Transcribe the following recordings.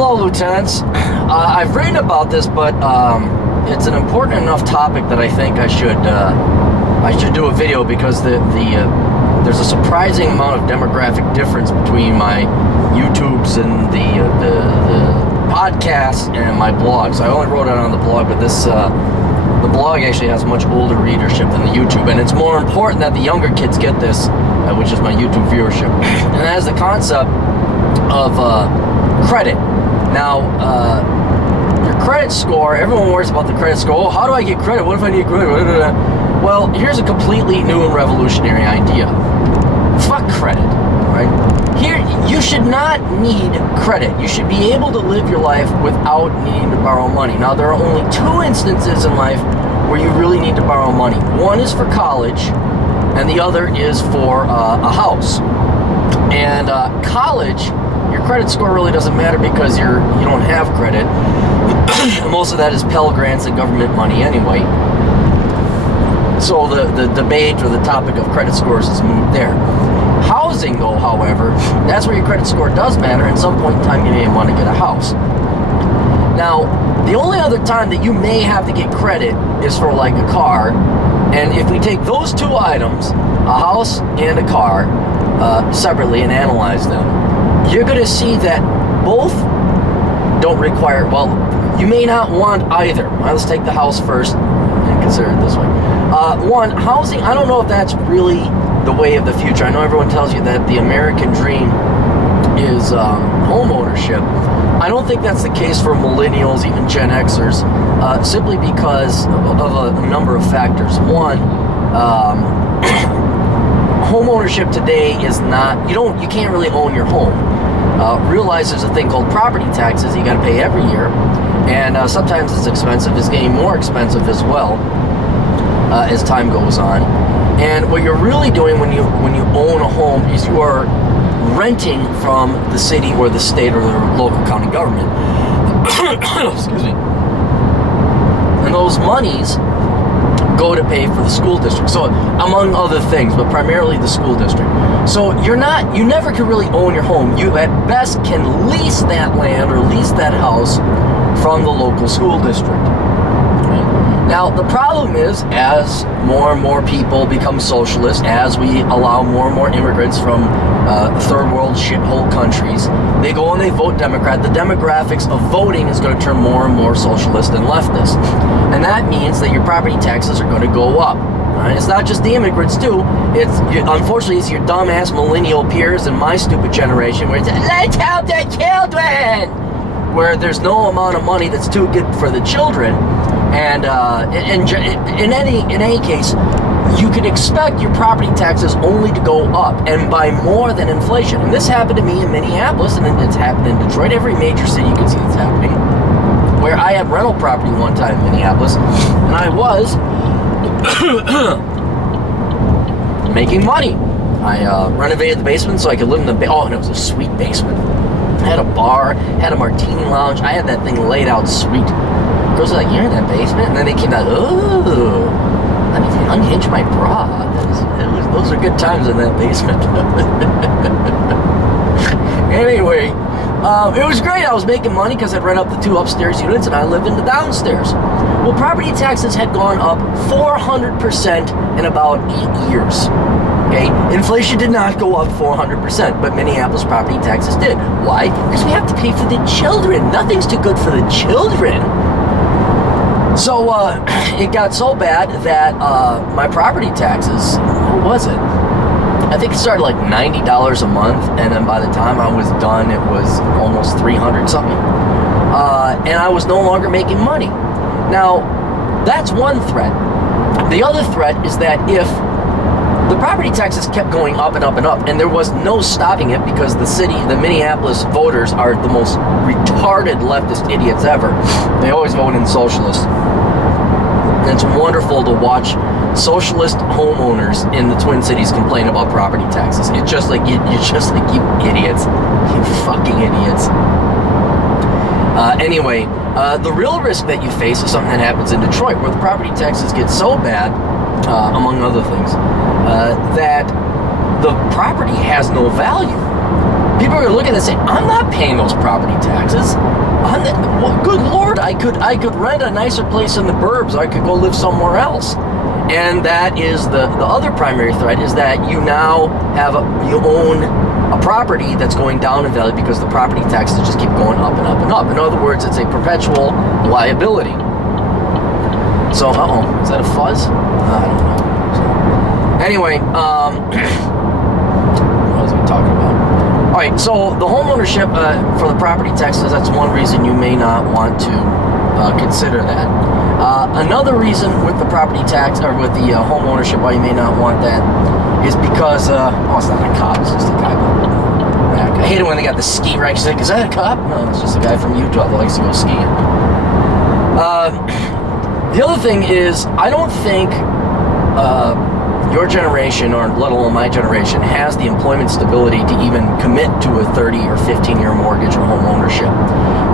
Hello, Lieutenants. I've written about this, but it's an important enough topic that I think I should do a video, because there's a surprising amount of demographic difference between my YouTubes and the podcasts and my blogs. I only wrote it on the blog, but the blog actually has much older readership than the YouTube, and it's more important that the younger kids get this, which is my YouTube viewership. And it has the concept of credit. Now, your credit score, everyone worries about the credit score. Oh, how do I get credit? What if I need credit? Well, here's a completely new and revolutionary idea. Fuck credit, right? Here, you should not need credit. You should be able to live your life without needing to borrow money. Now, there are only two instances in life where you really need to borrow money. One is for college, and the other is for a house. And college, your credit score really doesn't matter because you don't have credit. Most of that is Pell Grants and government money anyway. So the debate or the topic of credit scores is moved there. Housing, though, however, that's where your credit score does matter. At some point in time, you may want to get a house. Now, the only other time that you may have to get credit is for like a car. And if we take those two items, a house and a car, separately and analyze them, you're going to see that both don't require, well, you may not want either. Well, let's take the house first and consider it this way. One, housing, I don't know if that's really the way of the future. I know everyone tells you that the American dream is home ownership. I don't think that's the case for millennials, even Gen Xers, simply because of a number of factors. One, home ownership today is not, you can't really own your home. Realize there's a thing called property taxes you got to pay every year, and sometimes it's expensive. It's getting more expensive as well as time goes on. And what you're really doing when you own a home is you are renting from the city or the state or the local county government. Excuse me. And those monies go to pay for the school district. So among other things, but primarily the school district. So you never can really own your home. You at best can lease that land or lease that house from the local school district. Now, the problem is, as more and more people become socialist, as we allow more and more immigrants from third world shithole countries, they go and they vote Democrat. The demographics of voting is going to turn more and more socialist and leftist. And that means that your property taxes are going to go up. Right? It's not just the immigrants, too. Unfortunately, it's your dumbass millennial peers and my stupid generation where it's, let's help the children! Where there's no amount of money that's too good for the children. And in any case, you can expect your property taxes only to go up, and by more than inflation. And this happened to me in Minneapolis, and it's happened in Detroit. Every major city you can see it's happening. Where I had rental property one time in Minneapolis, and I was making money. I renovated the basement so I could live in the and it was a sweet basement. I had a bar, had a martini lounge. I had that thing laid out sweet. Girls are like, you're in that basement? And then they came out, oh, let me unhinge my bra. Those are good times in that basement. Anyway, it was great. I was making money because I'd rent up the two upstairs units and I lived in the downstairs. Well, property taxes had gone up 400% in about 8 years. Okay, inflation did not go up 400%, but Minneapolis property taxes did. Why? Because we have to pay for the children. Nothing's too good for the children. So it got so bad that my property taxes, what was it? I think it started like $90 a month, and then by the time I was done, it was almost $300 something. And I was no longer making money. Now, that's one threat. The other threat is that if the property taxes kept going up and up and up, and there was no stopping it because the Minneapolis voters are the most retarded leftist idiots ever. They always vote in socialist. And it's wonderful to watch socialist homeowners in the Twin Cities complain about property taxes. It's just like you idiots. You fucking idiots. Anyway, the real risk that you face is something that happens in Detroit, where the property taxes get so bad, among other things, that the property has no value. people are going to look at it and say, I'm not paying those property taxes. Well, good Lord, I could rent a nicer place in the burbs. I could go live somewhere else. And that is the other primary threat, is that you now you own a property that's going down in value because the property taxes just keep going up and up and up. In other words, it's a perpetual liability. So, is that a fuzz? I don't know. So, anyway, what was I talking about? All right, so the home ownership for the property taxes, that's one reason you may not want to consider that. Another reason with the property tax, or with the home ownership, why you may not want that is because, it's not a cop, it's just a guy. I hate it when they got the ski rack. She's like, is that a cop? No, it's just a guy from Utah that likes to go skiing. The other thing is, I don't think your generation, or let alone my generation, has the employment stability to even commit to a 30 or 15-year mortgage or home ownership.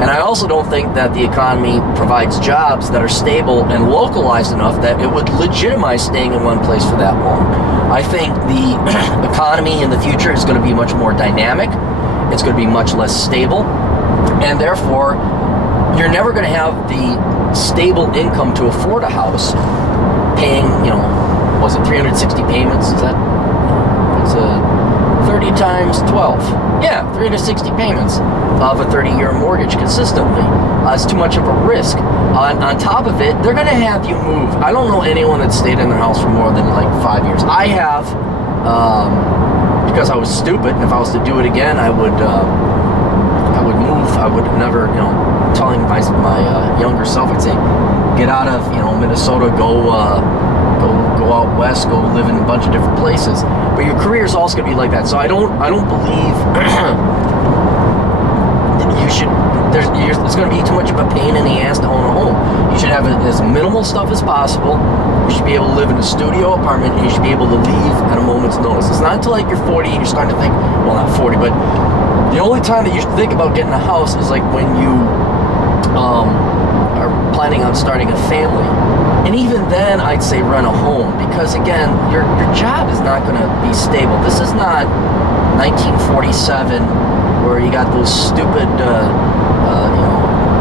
And I also don't think that the economy provides jobs that are stable and localized enough that it would legitimize staying in one place for that long. I think the economy in the future is going to be much more dynamic. It's going to be much less stable. And therefore, you're never going to have the stable income to afford a house paying, was it 360 payments? Is that, it's 30 times 12. Yeah, 360 payments of a 30-year mortgage consistently. It's too much of a risk. On top of it, they're going to have you move. I don't know anyone that stayed in their house for more than like 5 years. I have, because I was stupid, and if I was to do it again, I would move. I would never, telling my younger self, I'd say, get out of Minnesota, go out west, go live in a bunch of different places. But your career is also going to be like that. So I don't believe you should. It's going to be too much of a pain in the ass to own a home. You should have as minimal stuff as possible. You should be able to live in a studio apartment, and you should be able to leave at a moment's notice. It's not until like you're 40 and you're starting to think, well, not 40, but the only time that you should think about getting a house is like when you are planning on starting a family. And even then, I'd say rent a home, because again, your job is not going to be stable. This is not 1947 where you got those stupid,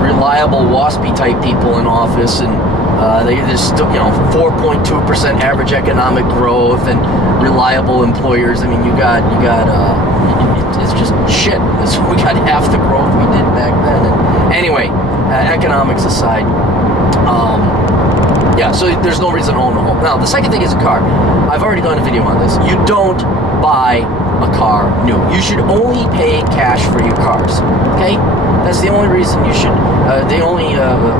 reliable waspy type people in office, and there's still 4.2% average economic growth and reliable employers. I mean, you got it's just shit. We got half the growth we did back then. And anyway, economics aside. So there's no reason to own a home. Now, the second thing is a car. I've already done a video on this. You don't buy a car new. You should only pay cash for your cars. Okay? That's the only reason you should, the only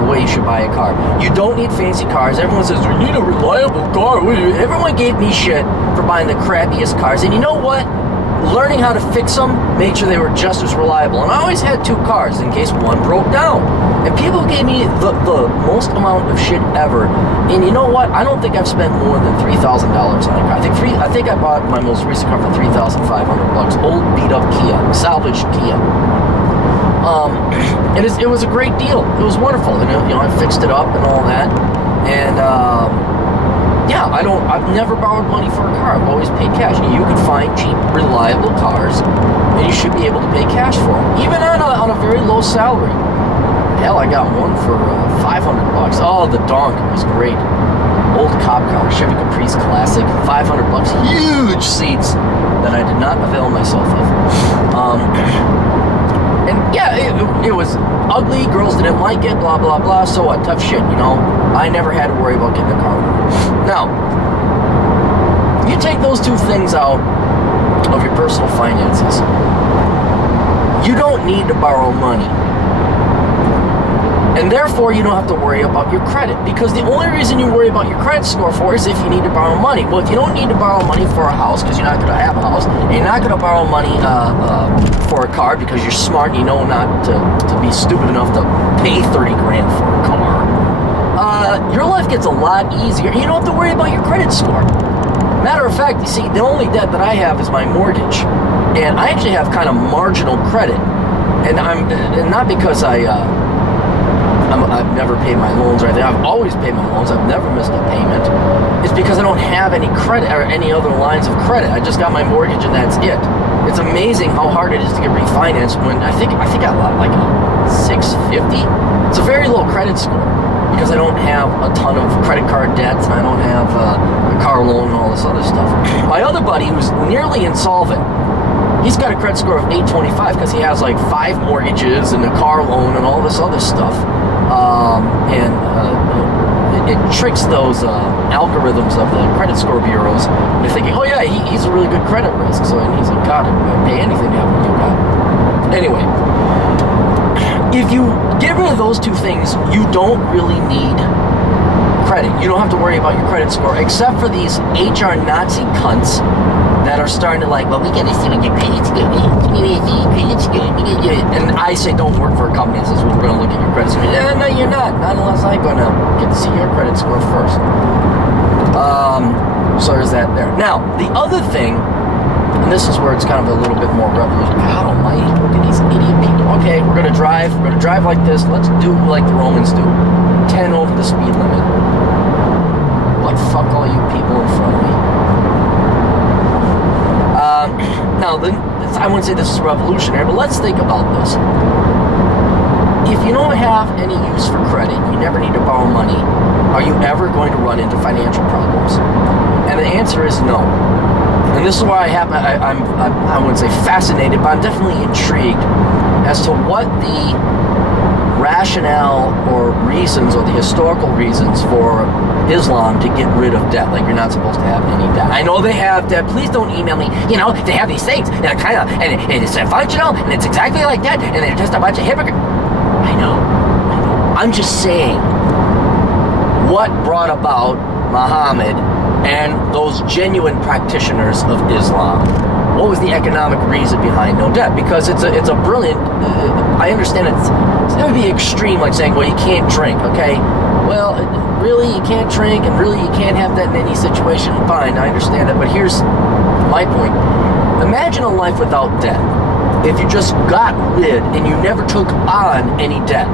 way you should buy a car. You don't need fancy cars. Everyone says, we need a reliable car. Everyone gave me shit for buying the crappiest cars. And you know what? Learning how to fix them made sure they were just as reliable. And I always had two cars in case one broke down. And people gave me the most amount of shit ever. And you know what? I don't think I've spent more than $3,000 on a car. I think I bought my most recent car for $3,500. Old beat up Kia, salvaged Kia. And it was a great deal. It was wonderful. And I fixed it up and all that. And I've never borrowed money for a car. I've always paid cash. You can find cheap, reliable cars, and you should be able to pay cash for them, even on a very low salary. Hell, I got one for $500. Oh, the donk was great. Old cop car, Chevy Caprice Classic, $500. Huge seats that I did not avail myself of. And yeah, it was ugly. Girls didn't like it. Blah blah blah. So what? Tough shit. I never had to worry about getting a car. Now, you take those two things out of your personal finances. You don't need to borrow money. And therefore, you don't have to worry about your credit, because the only reason you worry about your credit score for is if you need to borrow money. Well, if you don't need to borrow money for a house, because you're not going to have a house, and you're not going to borrow money for a car because you're smart and you know not to be stupid enough to pay 30 grand for a car, your life gets a lot easier. You don't have to worry about your credit score. Matter of fact, you see, the only debt that I have is my mortgage, and I actually have kind of marginal credit, and not because I've never paid my loans or anything. I've always paid my loans. I've never missed a payment. It's because I don't have any credit or any other lines of credit. I just got my mortgage and that's it. It's amazing how hard it is to get refinanced when I think I got like a 650. It's a very low credit score because I don't have a ton of credit card debts and I don't have a car loan and all this other stuff. My other buddy, who's nearly insolvent, he's got a credit score of 825 because he has like 5 mortgages and a car loan and all this other stuff. It tricks those algorithms of the credit score bureaus into thinking, oh yeah, he's a really good credit risk, so he's like, God, I'd pay anything to have what you got. Anyway, if you get rid of those two things, you don't really need credit. You don't have to worry about your credit score, except for these HR Nazi cunts that are starting to like, well, we gotta see what your credit's good. And I say, don't work for a company that says, well, we're gonna look at your credit score. Yeah, no, you're not. Not unless I'm gonna get to see your credit score first. So there's that there. Now, the other thing, and this is where it's kind of a little bit more revolutionary. God almighty, look at these idiot people. Okay, we're gonna drive like this. Let's do like the Romans do. 10 over the speed limit. What fuck all you people in front of me? Now, I wouldn't say this is revolutionary, but let's think about this. If you don't have any use for credit, you never need to borrow money, are you ever going to run into financial problems? And the answer is no. And this is why I wouldn't say fascinated, but I'm definitely intrigued as to what the rationale or reasons or the historical reasons for Islam to get rid of debt. Like, you're not supposed to have any debt. I know they have debt. Please don't email me. You know, they have these things and and it's functional and it's exactly like that and they're just a bunch of hypocrites. I know. I'm just saying what brought about Muhammad and those genuine practitioners of Islam. What was the economic reason behind no debt? Because it's a brilliant. I understand it would be extreme, like saying, well, you can't drink. Okay, well, really you can't drink, and really you can't have that in any situation. Fine, I understand that, but here's my point. Imagine a life without debt. If you just got rid and you never took on any debt,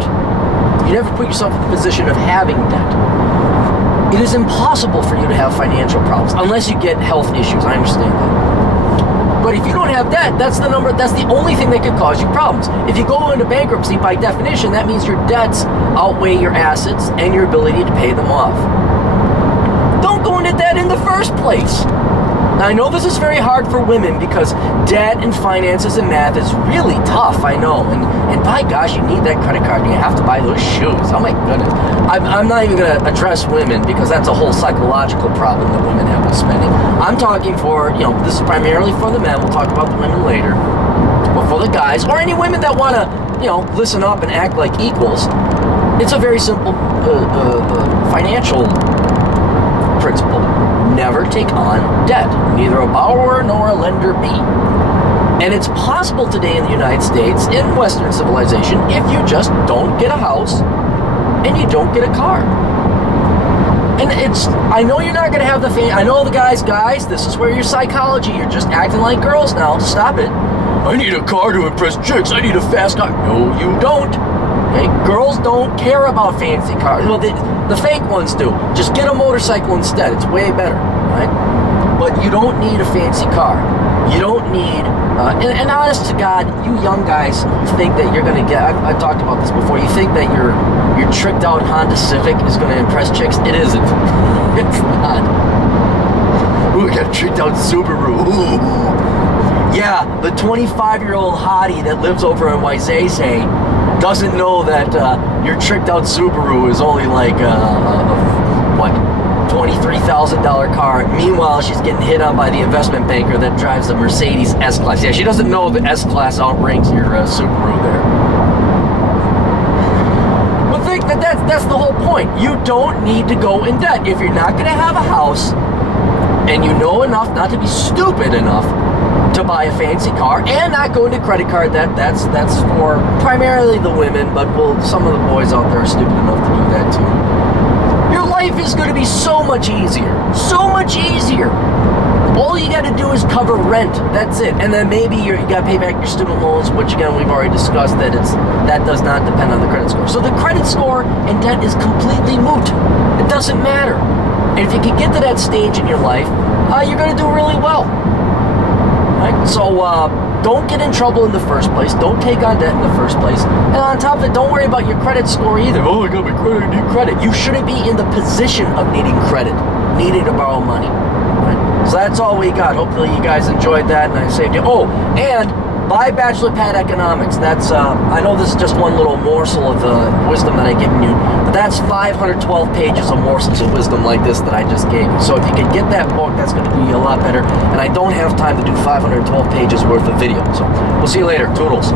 you never put yourself in the position of having debt. It is impossible for you to have financial problems unless you get health issues. I understand that. But if you don't have debt, that's the only thing that could cause you problems. If you go into bankruptcy, by definition, that means your debts outweigh your assets and your ability to pay them off. Don't go into debt in the first place. Now, I know this is very hard for women because debt and finances and math is really tough, I know. And by gosh, you need that credit card and you have to buy those shoes. Oh my goodness. I'm not even going to address women because that's a whole psychological problem that women have with spending. I'm talking for, this is primarily for the men. We'll talk about the women later. But for the guys, or any women that want to, listen up and act like equals, it's a very simple financial principle. Never take on debt. Neither a borrower nor a lender be. And it's possible today in the United States, in Western civilization, if you just don't get a house and you don't get a car. And I know you're not going to have I know the guys, this is where your psychology, you're just acting like girls now. Stop it. I need a car to impress chicks. I need a fast car. No, you don't. Okay? Girls don't care about fancy cars. Well, the fake ones do. Just get a motorcycle instead. It's way better, right? But you don't need a fancy car. You don't need, and honest to God, you young guys think that you're going to get, I talked about this before, you think that your tricked out Honda Civic is going to impress chicks. It isn't. It's not. Ooh, we got a tricked out Subaru. Ooh. Yeah, the 25-year-old hottie that lives over in Waizese doesn't know that your tricked out Subaru is only like what, $23,000 car. Meanwhile, she's getting hit on by the investment banker that drives the Mercedes S-Class. Yeah, she doesn't know the S-Class outranks your Subaru there. But think that's the whole point. You don't need to go in debt. If you're not going to have a house and you know enough not to be stupid enough to buy a fancy car and not go into credit card debt, that's for primarily the women, but some of the boys out there are stupid enough to do that too. Your life is going to be so much easier. So much easier. All you got to do is cover rent. That's it. And then maybe you got to pay back your student loans, which again we've already discussed that does not depend on the credit score. So the credit score and debt is completely moot. It doesn't matter. And if you can get to that stage in your life, you're going to do really well. Right? Right? So don't get in trouble in the first place. Don't take on debt in the first place. And on top of it, don't worry about your credit score either. Oh, I got my credit, I need credit. You shouldn't be in the position of needing credit, needing to borrow money. Right? So that's all we got. Hopefully you guys enjoyed that and I saved you. Oh, and buy Bachelor Pad Economics. That's I know this is just one little morsel of wisdom that I've given you, but that's 512 pages of morsels of wisdom like this that I just gave you. So if you can get that book, that's going to be a lot better. And I don't have time to do 512 pages worth of video. So we'll see you later. Toodles.